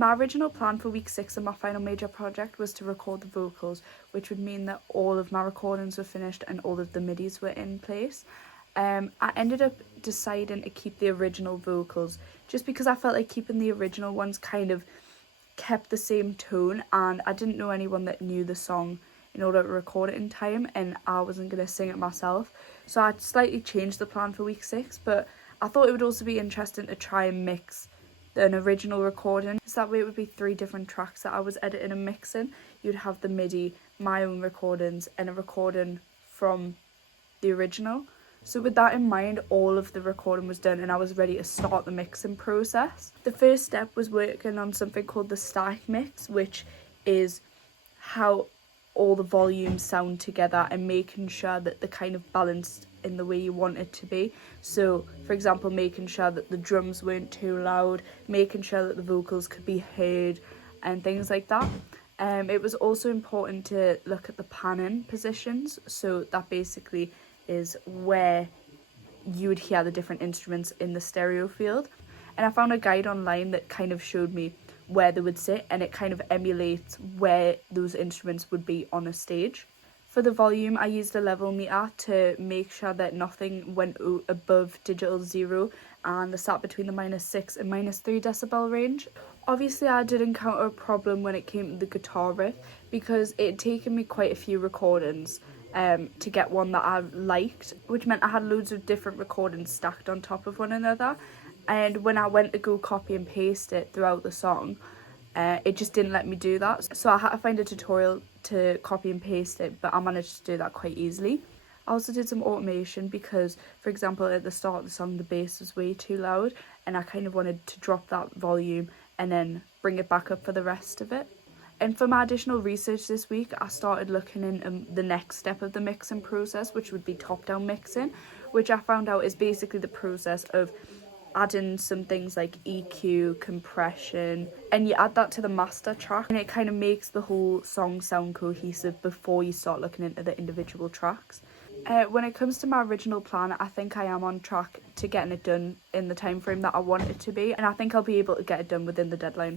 My original plan for week 6 of my final major project was to record the vocals, which would mean that all of my recordings were finished and all of the MIDIs were in place. I ended up deciding to keep the original vocals just because I felt like keeping the original ones kind of kept the same tone, and I didn't know anyone that knew the song in order to record it in time, and I wasn't going to sing it myself. So I slightly changed the plan for week 6, but I thought it would also be interesting to try and mix an original recording. So that way it would be 3 different tracks that I was editing and mixing. You'd have the MIDI, my own recordings, and a recording from the original. So with that in mind, all of the recording was done and I was ready to start the mixing process. The first step was working on something called the static mix, which is how all the volumes sound together and making sure that they're kind of balanced in the way you want it to be. So for example, making sure that the drums weren't too loud, making sure that the vocals could be heard and things like that. It was also important to look at the panning positions, so that basically is where you would hear the different instruments in the stereo field. And I found a guide online that kind of showed me where they would sit, and it kind of emulates where those instruments would be on a stage. For the volume, I used a level meter to make sure that nothing went above digital 0, and they sat between the -6 and -3 decibel range. Obviously, I did encounter a problem when it came to the guitar riff because it had taken me quite a few recordings to get one that I liked, which meant I had loads of different recordings stacked on top of one another. And when I went to go copy and paste it throughout the song, it just didn't let me do that. So I had to find a tutorial to copy and paste it, but I managed to do that quite easily. I also did some automation because, for example, at the start of the song, the bass was way too loud, and I kind of wanted to drop that volume and then bring it back up for the rest of it. And for my additional research this week, I started looking in the next step of the mixing process, which would be top-down mixing, which I found out is basically the process of adding some things like EQ, compression, and you add that to the master track, and it kind of makes the whole song sound cohesive before you start looking into the individual tracks. When it comes to my original plan, I think I am on track to getting it done in the time frame that I want it to be, and I think I'll be able to get it done within the deadline.